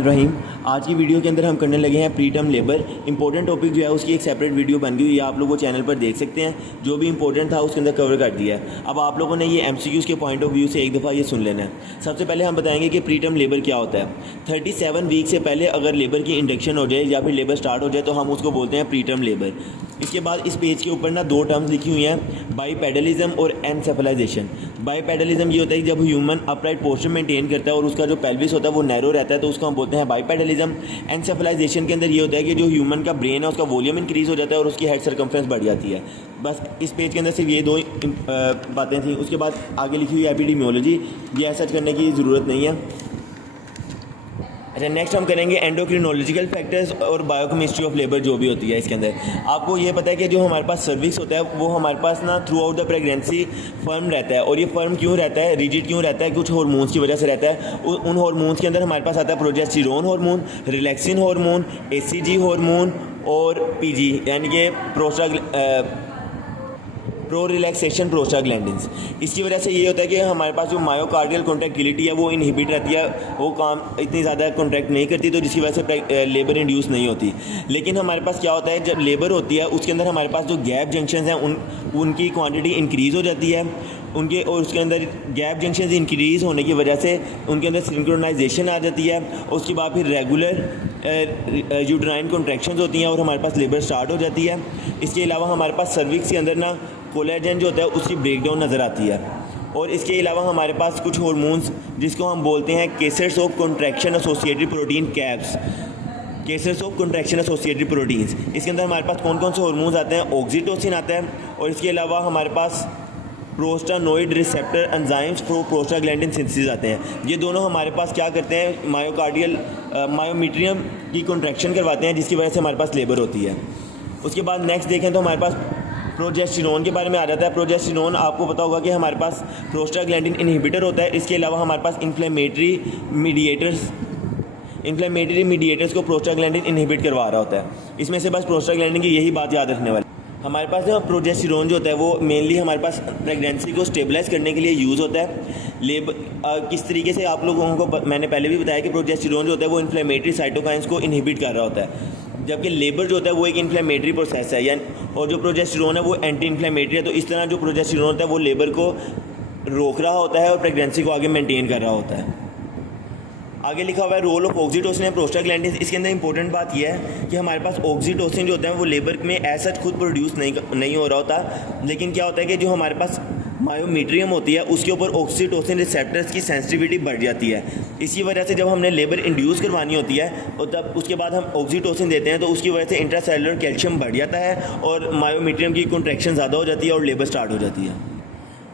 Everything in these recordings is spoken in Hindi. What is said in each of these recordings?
रहीम। आज की वीडियो के अंदर हम करने लगे हैं pre term labour. Important topic जो है उसकी एक सेपरेट वीडियो बन गई हुई है, आप लोग वो चैनल पर देख सकते हैं। जो भी इंपॉर्टेंट था उसके अंदर कवर कर दिया है। अब आप लोगों ने ये एमसीक्यूज़ के पॉइंट ऑफ व्यू से एक दफ़ा ये सुन लेना है। सबसे पहले हम बताएंगे कि प्री टर्म लेबर क्या होता है। 37 वीक से पहले अगर लेबर की इंडक्शन हो जाए या फिर लेबर स्टार्ट हो जाए तो हम उसको बोलते हैं प्री टर्म लेबर। इसके बाद इस पेज के ऊपर ना दो टर्म्स लिखी हुई हैं, बाईपेडलिज्म और एनसेफलाइजेशन। बाईपेडलिज्म ये होता है कि जब ह्यूमन अपराइट पोस्चर मेंटेन करता है और उसका जो पेल्विस होता है वो नैरो रहता है तो उसको हम बोलते हैं बाईपेडलिज्म। एनसेफलाइजेशन के अंदर ये होता है कि जो ह्यूमन का ब्रेन है उसका वॉल्यूम इंक्रीज़ हो जाता है और उसकी हेड सर्कमफ्रेंस बढ़ जाती है। बस इस पेज के अंदर सिर्फ ये दो बातें थी। उसके बाद आगे लिखी हुई एपिडेमियोलॉजी, ये ऐसा करने की ज़रूरत नहीं है। अच्छा, नेक्स्ट हम करेंगे एंडोक्रिनोलॉजिकल फैक्टर्स और बायोकेमिस्ट्री ऑफ लेबर जो भी होती है इसके अंदर। आपको ये पता है कि जो हमारे पास सर्विक्स होता है वो हमारे पास ना through out the pregnancy firm रहता है। और ये फर्म क्यों रहता है, रिजिड क्यों रहता है, कुछ हार्मोन्स की वजह से रहता है। उन हार्मोन्स के अंदर हमारे पास आता है progesterone hormone, relaxin hormone, ACG hormone और पीजी यानी कि प्रो रिलैक्सेशन प्रोस्टाग्लैंडिन्स। इसकी वजह से ये होता है कि हमारे पास जो मायोकार्डियल कॉन्ट्रैक्टिलिटी है वो इनहिबिट रहती है, वो काम इतनी ज़्यादा कॉन्ट्रैक्ट नहीं करती, तो जिसकी वजह से लेबर इंड्यूस नहीं होती। लेकिन हमारे पास क्या होता है, जब लेबर होती है उसके अंदर हमारे पास जो गैप जंक्शंस हैं उनकी क्वांटिटी इंक्रीज़ हो जाती है उनके, और उसके अंदर गैप जंक्शंस इंक्रीज़ होने की वजह से उनके अंदर सिंक्रोनाइजेशन आ जाती है। उसके बाद फिर रेगुलर यूट्राइन कॉन्ट्रैक्शंस होती हैं और हमारे पास लेबर स्टार्ट हो जाती है। इसके अलावा हमारे पास सर्विक्स के अंदर ना कोलेजन जो होता है उसकी ब्रेकडाउन नज़र आती है। और इसके अलावा हमारे पास कुछ हार्मोन्स जिसको हम बोलते हैं cassettes of contraction associated protein caps, cases of contraction associated proteins. इसके अंदर हमारे पास कौन कौन से हार्मोन्स आते हैं, ऑक्सीटोसिन आता है और इसके अलावा हमारे पास प्रोस्टानोइड रिसेप्टर एंजाइम्स प्रोस्टाग्लैंडिन सिंथेसिस आते हैं। ये दोनों हमारे पास क्या करते हैं, मायोकार्डियल मायोमीट्रियम की कॉन्ट्रैक्शन करवाते हैं जिसकी वजह से हमारे पास लेबर होती है। उसके बाद नेक्स्ट देखें तो हमारे पास प्रोजेस्टेरोन के बारे में आ जाता है। प्रोजेस्टेरोन आपको पता होगा कि हमारे पास प्रोस्टाग्लैंडिन इनहिबिटर होता है। इसके अलावा हमारे पास इन्फ्लेमेटरी मीडिएटर्स को प्रोस्टाग्लैंडिन इनहिबिट करवा रहा होता है। इसमें से बस प्रोस्टाग्लैंडिन की यही बात याद रखने वाली। हमारे पास जो प्रोजेस्टेरोन जो होता है वो मेनली हमारे पास प्रेगनेंसी को स्टेबलाइज करने के लिए यूज़ होता है। किस तरीके से आप लोगों को मैंने पहले भी बताया कि प्रोजेस्टेरोन जो होता है वो इन्फ्लेमेटरी साइटोकाइंस को इनहिबिट कर रहा होता है, जबकि लेबर जो होता है वो एक इन्फ्लेमेटरी प्रोसेस है यानी, और जो प्रोजेस्टेरोन है वो एंटी इन्फ्लेमेटरी है। तो इस तरह जो प्रोजेस्टेरोन होता है वो लेबर को रोक रहा होता है और प्रेगनेंसी को आगे मेंटेन कर रहा होता है। आगे लिखा हुआ है role of oxytocin and prostaglandin. इसके अंदर इंपॉर्टेंट बात यह है कि हमारे पास ऑक्सीटोसिन जो होता है वो लेबर में ऐसा खुद प्रोड्यूस नहीं हो रहा होता, लेकिन क्या होता है कि जो हमारे पास मायोमीट्रियम होती है उसके ऊपर ऑक्सीटोसिन रिसेप्टर्स की सेंसिटिविटी बढ़ जाती है। इसी वजह से जब हमने लेबर इंड्यूस करवानी होती है और तब उसके बाद हम ऑक्सीटोसिन देते हैं तो उसकी वजह से इंट्रासेलुलर कैल्शियम बढ़ जाता है और मायोमीट्रियम की कॉन्ट्रैक्शन ज़्यादा हो जाती है और लेबर स्टार्ट हो जाती है।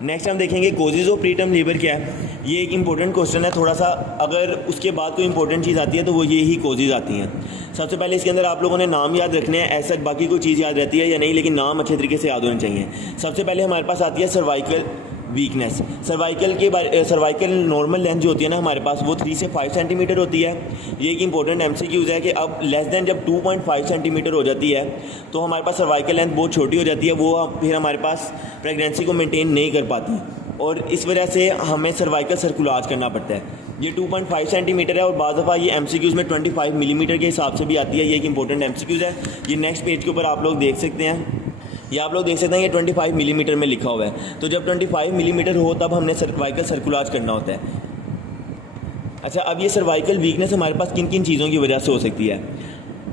नेक्स्ट हम देखेंगे causes of pre term labour क्या है। ये एक इंपॉर्टेंट क्वेश्चन है थोड़ा सा, अगर उसके बाद कोई इंपॉर्टेंट चीज़ आती है तो वो ये ही कोजेज आती हैं। सबसे पहले इसके अंदर आप लोगों ने नाम याद रखने हैं, ऐसा बाकी कोई चीज़ याद रहती है या नहीं, लेकिन नाम अच्छे तरीके से याद होने चाहिए। सबसे पहले हमारे पास आती है cervical weakness. Cervical normal length जो होती है ना हमारे पास वो 3 से 5 सेंटीमीटर होती है। ये एक इंपॉर्टेंट एमसीक्यूज़ है कि अब लेस देन जब 2.5 सेंटीमीटर हो जाती है तो हमारे पास सर्वाइकल लेंथ बहुत छोटी हो जाती है, वो फिर हमारे पास प्रेगनेंसी को मेंटेन नहीं कर पाती और इस वजह से हमें सर्वाइकल सर्कुलाज करना पड़ता है। ये 2.5 सेंटीमीटर है और बाद दफ़ा ये एमसीक्यूज़ में 25 मिलीमीटर के हिसाब से भी आती है। ये एक इंपॉर्टेंट एमसीक्यूज़ है। ये नेक्स्ट पेज के ऊपर आप लोग देख सकते हैं, ये आप लोग देख सकते हैं ये 25 मिलीमीटर में लिखा हुआ है। तो जब 25 मिलीमीटर हो तब हमने सर्वाइकल सर्कुलाज करना होता है। अच्छा, अब ये सर्वाइकल वीकनेस हमारे पास किन किन चीज़ों की वजह से हो सकती है।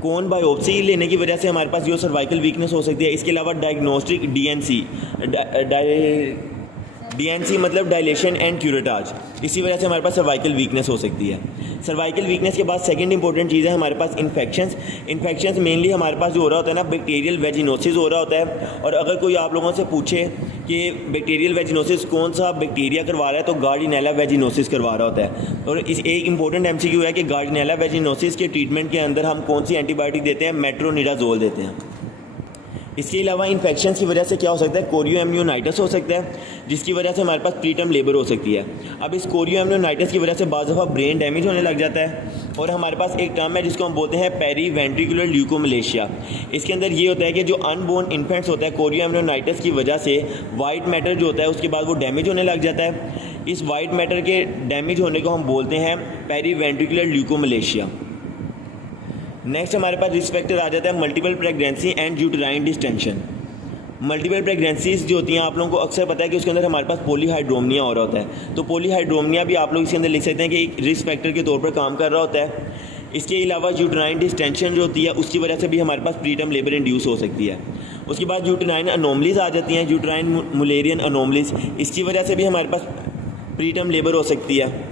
कोन बायोप्सी लेने की वजह से हमारे पास जो सर्वाइकल वीकनेस हो सकती है। इसके अलावा डायग्नोस्टिक डीएनसी मतलब डायलेशन एंड क्यूरेटाज, इसी वजह से हमारे पास सर्वाइकल वीकनेस हो सकती है। सर्वाइकल वीकनेस के बाद सेकंड इंपॉर्टेंट चीज़ है हमारे पास इन्फेक्शंस मेनली हमारे पास जो हो रहा होता है ना बैक्टीरियल वेजिनोसिस हो रहा होता है। और अगर कोई आप लोगों से पूछे कि बैक्टीरियल वेजिनोसिस कौन सा बैक्टीरिया करवा रहा है तो गार्डिनेला वेजिनोसिस करवा रहा होता है। और इस एक इंपॉर्टेंट एमसीक्यू है कि गार्डिनेला वेजिनोसिस के ट्रीटमेंट के अंदर हम कौन सी एंटीबायोटिक देते हैं, मेट्रोनिडाजोल देते हैं। इसके अलावा इन्फेक्शन की वजह से क्या हो सकता है, कोरियोएमनियोनाइटिस हो सकता है, जिसकी वजह से हमारे पास प्रीटर्म लेबर हो सकती है। अब इस कोरियोएमनियोनाइटिस की वजह से बाज़ दफ़ा ब्रेन डैमेज होने लग जाता है और हमारे पास एक टर्म है जिसको हम बोलते हैं पेरीवेंट्रिकुलर ल्यूकोमलेशिया। इसके अंदर ये होता है कि जो अनबोर्न इन्फेंट्स होता है कोरियोएमनियोनाइटिस की वजह से वाइट मैटर जो होता है उसके बाद वो डैमेज होने लग जाता है। इस वाइट मैटर के डैमेज होने को हम बोलते हैं पेरीवेंट्रिकुलर ल्यूकोमलेशिया। नेक्स्ट हमारे पास रिस्क फैक्टर आ जाता है multiple pregnancy and uterine distension. Multiple pregnancies जो होती हैं आप लोगों को अक्सर पता है कि उसके अंदर हमारे पास पॉलीहाइड्रोमनिया हो रहा होता है, तो पॉलीहाइड्रोमनिया भी आप लोग इसके अंदर लिख सकते हैं कि एक रिस्क फैक्टर के तौर पर काम कर रहा होता है। इसके अलावा यूटेराइन डिस्टेंशन जो होती है उसकी वजह से भी हमारे पास प्रीटर्म लेबर इंड्यूस हो सकती है। उसके बाद यूटेराइन अनोमलीज आ जाती हैं, यूटेराइन मुलेरियन अनोमलीज, इसकी वजह से भी हमारे पास प्रीटर्म लेबर हो सकती है।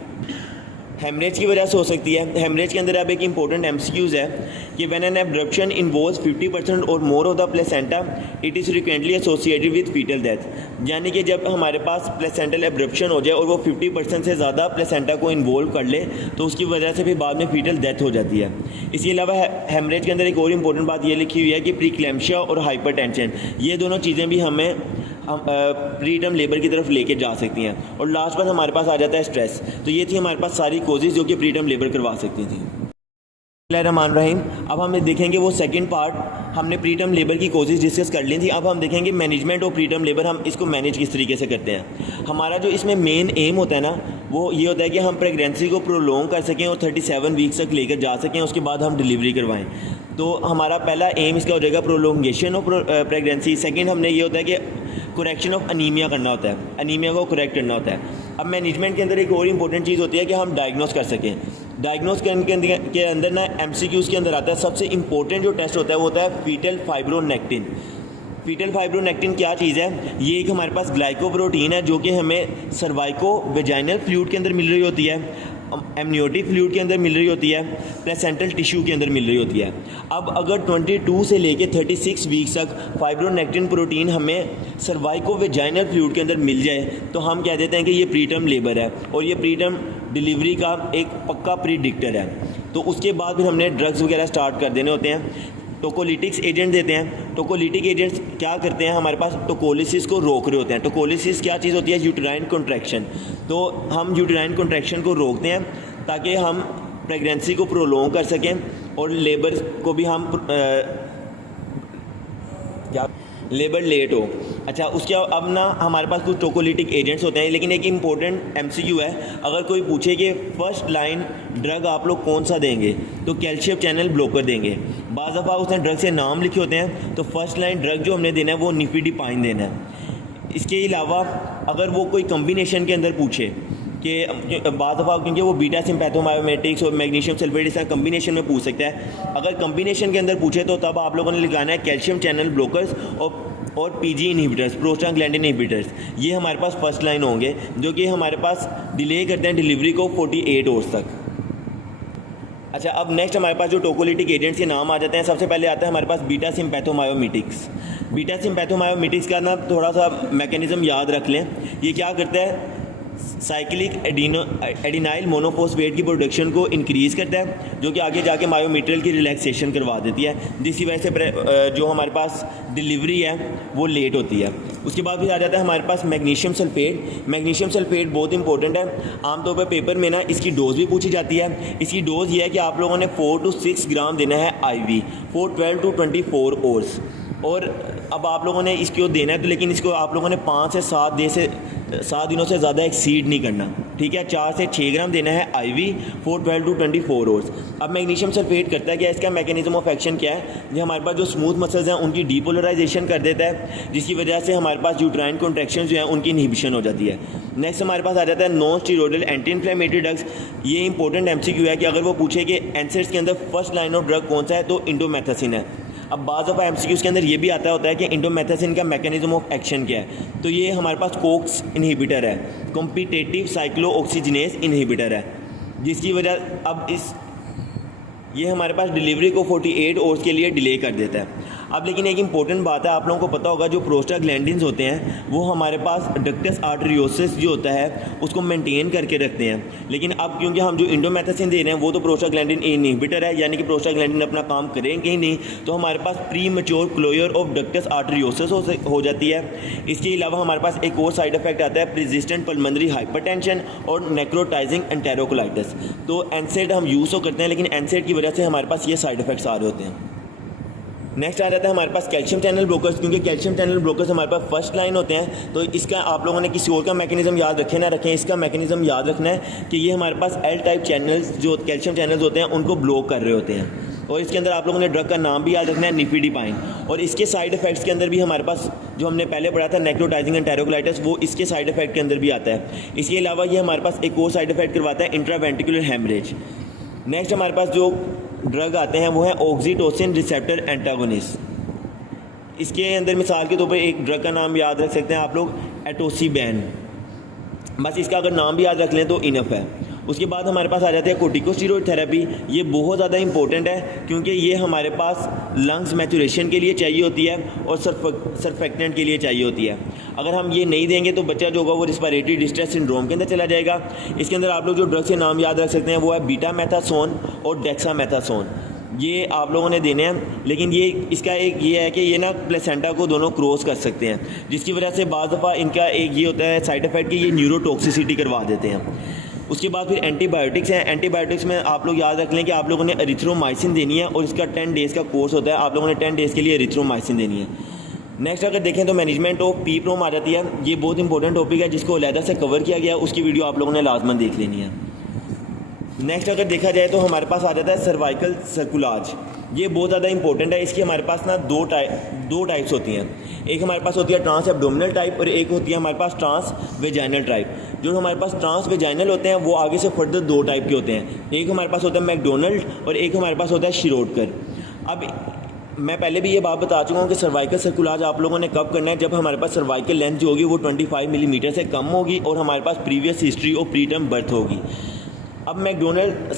हेमरेज की वजह से हो सकती है। हेमरेज के अंदर अब एक इंपॉर्टेंट एमसीक्यूज़ है कि व्हेन एन एब्रप्शन इन्वॉल्व्स 50% और more of the placenta it is frequently associated with fetal death. यानी कि जब हमारे पास प्लेसेंटल एब्रप्शन हो जाए और वो 50% से ज़्यादा प्लेसेंटा को इन्वॉल्व कर ले तो उसकी वजह से भी बाद में फीटल डेथ हो जाती है। इसके अलावा हेमरेज के अंदर एक और इंपॉर्टेंट बात ये लिखी हुई है कि प्रीक्लैम्शिया और हाइपरटेंशन, ये दोनों चीज़ें भी हमें प्रीटर्म लेबर की तरफ लेके जा सकती हैं। और लास्ट पर हमारे पास आ जाता है स्ट्रेस। तो ये थी हमारे पास सारी कोजेज़ जो कि प्रीटर्म लेबर करवा सकती थी। बिस्मिल्लाहिर्रहमानिर्रहीम। अब हम देखेंगे वो सेकंड पार्ट, हमने प्रीटर्म लेबर की कोजेज़ डिस्कस कर ली थी। अब हम देखेंगे मैनेजमेंट ऑफ प्रीटर्म लेबर, हम इसको मैनेज किस तरीके से करते हैं। हमारा जो इसमें मेन एम होता है ना वो ये होता है कि हम प्रेगनेंसी को प्रोलॉन्ग कर सकें और 37 वीक्स तक लेकर जा सकें, उसके बाद हम डिलीवरी करवाएं। तो हमारा पहला एम इसका हो जाएगा प्रोलॉन्गेशन ऑफ प्रेगनेंसी। सेकेंड हमने ये होता है कि करेक्शन ऑफ अनीमिया करना होता है, अनीमिया को करेक्ट करना होता है। अब मैनेजमेंट के अंदर एक और इंपॉर्टेंट चीज़ होती है कि हम डायग्नोस कर सकें। डायग्नोस के अंदर ना एमसीक्यूज़ के अंदर आता है सबसे इंपॉर्टेंट जो टेस्ट होता है वो होता है फीटल फाइब्रोनेक्टिन। फीटल फाइब्रोनेक्टिन क्या चीज़ है, ये एक हमारे पास ग्लाइकोप्रोटीन है जो कि हमें सर्वाइको वेजाइनल फ्लूइड के अंदर मिल रही होती है, एमनियोटिक फ्लूइड के अंदर मिल रही होती है, प्लेसेंटल टिश्यू के अंदर मिल रही होती है। अब अगर 22 से लेके 36 वीक्स तक फाइब्रोनेक्टिन प्रोटीन हमें सर्वाइको वेजाइनल फ्लूइड के अंदर मिल जाए तो हम कह देते हैं कि ये प्रीटर्म लेबर है और ये प्रीटर्म डिलीवरी का एक पक्का प्रीडिक्टर है। तो उसके बाद फिर हमने ड्रग्स वगैरह स्टार्ट कर देने होते हैं। टोकोलिटिक्स एजेंट देते हैं। टोकोलिटिक एजेंट्स क्या करते हैं, हमारे पास टोकोलिसिस को रोक रहे होते हैं। टोकोलिसिस क्या चीज़ होती है, यूटेराइन कॉन्ट्रैक्शन। तो हम यूटेराइन कॉन्ट्रैक्शन को रोकते हैं ताकि हम प्रेगनेंसी को प्रोलॉन्ग कर सकें और लेबर को भी हम क्या लेबर लेट हो। अच्छा, उसके अब ना हमारे पास कुछ टोकोलिटिक एजेंट्स होते हैं, लेकिन एक इम्पोर्टेंट एमसीक्यू है। अगर कोई पूछे कि फर्स्ट लाइन ड्रग आप लोग कौन सा देंगे तो कैल्शियम चैनल ब्लॉकर देंगे। बाज़ दफ़ा उसने ड्रग से नाम लिखे होते हैं, तो फर्स्ट लाइन ड्रग जो हमने देना है वो निफिडिपाइन देना है। इसके अलावा अगर वो कोई कम्बिनेशन के अंदर पूछे कि बाज़ दफ़ा क्योंकि वो बीटा सिम्पैथोमायोमेटिक्स और मैग्नीशियम सल्फेट इस कम्बिनेशन में पूछ सकता है। अगर कम्बिनेशन के अंदर पूछे तो तब आप लोगों ने लिखाना है कैल्शियम चैनल ब्लॉकर्स और पीजी इनहिबिटर्स, प्रोस्टाग्लैंडिन इनहिबिटर्स। ये हमारे पास फर्स्ट लाइन होंगे जो कि हमारे पास डिले करते हैं डिलीवरी को 48 आवर्स तक। अच्छा, अब नेक्स्ट हमारे पास जो टोकोलिटिक एजेंट्स के नाम आ जाते हैं, सबसे पहले आता है हमारे पास बीटा सिम्पैथोमायोमेटिक्स। बीटा सिम्पैथोमायोमेटिक्स का ना थोड़ा सा मैकेनिज़्म याद रख लें। ये क्या करता है, साइक्लिक एडिनाइल मोनोफॉस्फेट की प्रोडक्शन को इंक्रीज़ करता है जो कि आगे जाके मायोमेट्रियल की रिलैक्सेशन करवा देती है, जिसकी वजह से जो हमारे पास डिलीवरी है वो लेट होती है। उसके बाद भी आ जाता है हमारे पास मैग्नीशियम सल्फेट। मैग्नीशियम सल्फेट बहुत इंपॉर्टेंट है, आमतौर पर पेपर में ना इसकी डोज़ भी पूछी जाती है। इसकी डोज़ ये है कि आप लोगों ने 4 to 6 ग्राम देना है IV फॉर 12 to 24 आवर्स। और अब आप लोगों ने इसको देना है तो लेकिन इसको आप लोगों ने 5 से 7 दिनों से ज़्यादा एक्सीड नहीं करना, ठीक है। 4 से 6 ग्राम देना है IV फॉर 12 to 24 आवर्स। अब मैग्नीशियम सल्फेट करता है क्या, इसका मैकेनिज्म ऑफ एक्शन क्या है, जो हमारे पास जो स्मूथ मसल्स हैं उनकी डीपोलराइजेशन कर देता है, जिसकी वजह से हमारे पास यूट्राइन कॉन्ट्रैक्शन जो है उनकी इनहिबिशन हो जाती है। नेक्स्ट हमारे पास आ जाता है non steroidal anti inflammatory drugs. ये इंपॉर्टेंट एमसीक्यू है कि अगर वो पूछे कि एनसेड्स के अंदर फर्स्ट लाइन ऑफ ड्रग कौन सा है तो इंडोमेथासिन है। अब बाज़ ऑफ एमसीक्यूज़ के अंदर ये भी आता होता है कि इंडोमेथासिन का मैकेनिज्म ऑफ एक्शन क्या है, तो ये हमारे पास कोक्स इनहिबिटर है, कॉम्पिटेटिव साइक्लोऑक्सीजिनेस इनहिबिटर है, जिसकी वजह अब ये हमारे पास डिलीवरी को 48 आवर्स के लिए डिले कर देता है। अब लेकिन एक इंपॉर्टेंट बात है, आप लोगों को पता होगा जो प्रोस्टाग्लैंडिन्स होते हैं वो हमारे पास डक्टस आर्टरियोसिस जो होता है उसको मेंटेन करके रखते हैं। लेकिन अब क्योंकि हम जो इंडोमेथासिन दे रहे हैं वो तो प्रोस्टाग्लैंडिन इनहिबिटर है, यानी कि प्रोस्टाग्लैंडिन अपना काम करेंगे ही नहीं, तो हमारे पास premature closure of ductus arteriosus हो जाती है। इसके अलावा हमारे पास एक और साइड इफेक्ट आता है प्रेसिस्टेंट पल्मोनरी हाइपरटेंशन और नेक्रोटाइजिंग एंटेरोकोलाइटिस। तो एनसेड हम यूज़ तो करते हैं लेकिन एनसेड की वजह से हमारे पास ये साइड इफेक्ट्स आ रहे होते हैं। नेक्स्ट आ जाता है हमारे पास कैल्शियम चैनल ब्लॉकर्स, क्योंकि कैल्शियम चैनल ब्लॉकर्स हमारे पास फर्स्ट लाइन होते हैं। तो इसका आप लोगों ने किसी और का मैकेनिज्म याद रखें ना रखें, इसका मैकेनिज्म याद रखना है कि ये हमारे पास एल टाइप चैनल्स जो कैल्शियम चैनल्स होते हैं उनको ब्लॉक कर रहे होते हैं। और इसके अंदर आप लोगों ने ड्रग का नाम भी याद रखना है, निफिडिपाइन। और इसके साइड इफेक्ट्स के अंदर भी हमारे पास जो हमने पहले पढ़ा था नेक्रोटाइजिंग एंटेरोकोलाइटिस, वो इसके साइड इफेक्ट के अंदर भी आता है। इसके अलावा ये हमारे पास एक और साइड इफेक्ट करवाता है इंट्रावेंट्रिकुलर हेमरेज। नेक्स्ट हमारे पास जो ड्रग आते हैं वो है ऑक्सीटोसिन रिसेप्टर एंटागोनिस्ट। इसके अंदर मिसाल के तौर पर एक ड्रग का नाम याद रख सकते हैं आप लोग, एटोसिबैन। बस इसका अगर नाम भी याद रख लें तो इनफ है। उसके बाद हमारे पास आ जाते हैं कोर्टिकोस्टेरॉइड थेरेपी। ये बहुत ज़्यादा इंपॉर्टेंट है क्योंकि ये हमारे पास लंग्स मैचुरेशन के लिए चाहिए होती है और सर्फेक्टेंट के लिए चाहिए होती है। अगर हम ये नहीं देंगे तो बच्चा जो होगा वो रिस्पिरेटरी डिस्ट्रेस सिंड्रोम के अंदर चला जाएगा। इसके अंदर आप लोग जो ड्रग्स के नाम याद रख सकते हैं वो है बीटामेथासोन और डेक्सामेथासोन। ये आप लोगों ने देने हैं, लेकिन ये इसका एक ये है कि ये ना प्लेसेंटा को दोनों क्रॉस कर सकते हैं, जिसकी वजह से बाज़ दफ़ा इनका एक ये होता है साइड इफ़ेक्ट कि ये न्यूरोटॉक्सिसिटी करवा देते हैं। उसके बाद फिर एंटीबायोटिक्स हैं। एंटीबायोटिक्स में आप लोग याद रख लें कि आप लोगों ने एरिथ्रोमाइसिन देनी है और इसका 10 डेज़ का कोर्स होता है। आप लोगों ने 10 डेज़ के लिए एरिथ्रोमाइसिन देनी है। नेक्स्ट अगर देखें तो मैनेजमेंट ऑफ पी प्रोम आ जाती है। ये बहुत इंपॉर्टेंट टॉपिक है जिसको अलहदा से कवर किया गया है, उसकी वीडियो आप लोगों ने लाजमन देख लेनी है। नेक्स्ट अगर देखा जाए तो हमारे पास आ जाता है सर्वाइकल सर्कुलाज। ये बहुत ज़्यादा इंपॉर्टेंट है। इसकी हमारे पास ना दो टाइप्स होती हैं। एक हमारे पास होती है ट्रांस एब्डोमिनल टाइप और एक होती है हमारे पास ट्रांस वेजाइनल टाइप। जो हमारे पास ट्रांस वेजाइनल होते हैं वो आगे से फर्दर दो टाइप के होते हैं। एक हमारे पास होता है मैकडोनल्ड और एक हमारे पास होता है शिरोडकर। अब मैं पहले भी ये बात बता चुका हूँ कि सर्वाइकल सर्कुलाज आप लोगों ने कब करना है, जब हमारे पास सर्वाइकल लेंथ जो होगी वो 25 मिलीमीटर से कम होगी और हमारे पास प्रीवियस हिस्ट्री और प्री टर्म बर्थ होगी। अब मैकडोनल्ड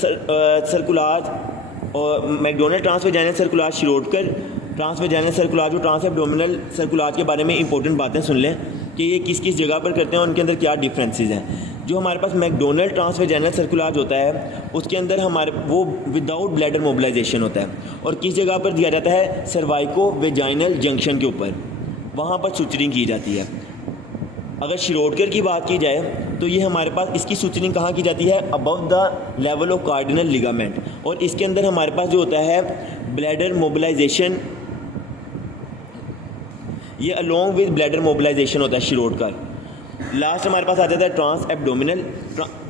सर्कुलाज और मैकडोनल्ड ट्रांसवेजाइनल सर्कुलाज, शिरोडकर ट्रांसवेजाइनल सर्कुलाज और ट्रांस एब्डोमिनल सर्कुलाज के बारे में इंपॉर्टेंट बातें सुन लें कि ये किस किस जगह पर करते हैं और उनके अंदर क्या डिफरेंसेस हैं। जो हमारे पास मैकडोनल्ड ट्रांसवेजाइनल सर्कुलाज होता है उसके अंदर हमारे वो विदाउट ब्लैडर मोबिलाइजेशन होता है और किस जगह पर दिया जाता है, सर्वाइको वेजाइनल जंक्शन के ऊपर, वहाँ पर सुचरिंग की जाती है। अगर शिरोडकर की बात की जाए तो ये हमारे पास इसकी सुचरिंग कहाँ की जाती है, above the level of cardinal ligament, और इसके अंदर हमारे पास जो होता है ब्लैडर मोबिलाइजेशन, ये अलोंग विद ब्लैडर मोबिलाइजेशन होता है शिरोडकर। लास्ट हमारे पास आ जाता है ट्रांस एब्डोमिनल।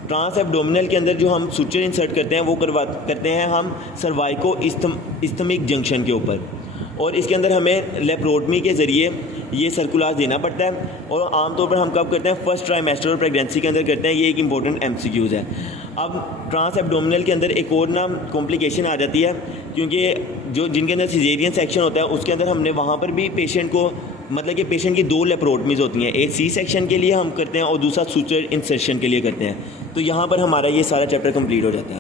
ट्रांस एब्डोमिनल के अंदर जो हम सुचर इंसर्ट करते हैं वो करते हैं हम सर्वाइको इस्थमिक जंक्शन के ऊपर, और इसके अंदर हमें लेप्रोटमी के ज़रिए ये सर्कुलाज देना पड़ता है। और आमतौर पर हम कब करते हैं, फर्स्ट ट्राइमेस्टर और प्रेगनेंसी के अंदर करते हैं। ये एक इंपॉर्टेंट MCQs है। अब ट्रांस एब्डोमिनल के अंदर एक और ना कॉम्प्लिकेशन आ जाती है, क्योंकि जो जिनके अंदर सिजेरियन सेक्शन होता है उसके अंदर हमने वहाँ पर भी पेशेंट को, मतलब कि पेशेंट की दो लेप्रोटमीज होती हैं, एक C सेक्शन के लिए हम करते हैं और दूसरा सुचर इंसर्शन के लिए करते हैं। तो यहाँ पर हमारा ये सारा चैप्टर कंप्लीट हो जाता है।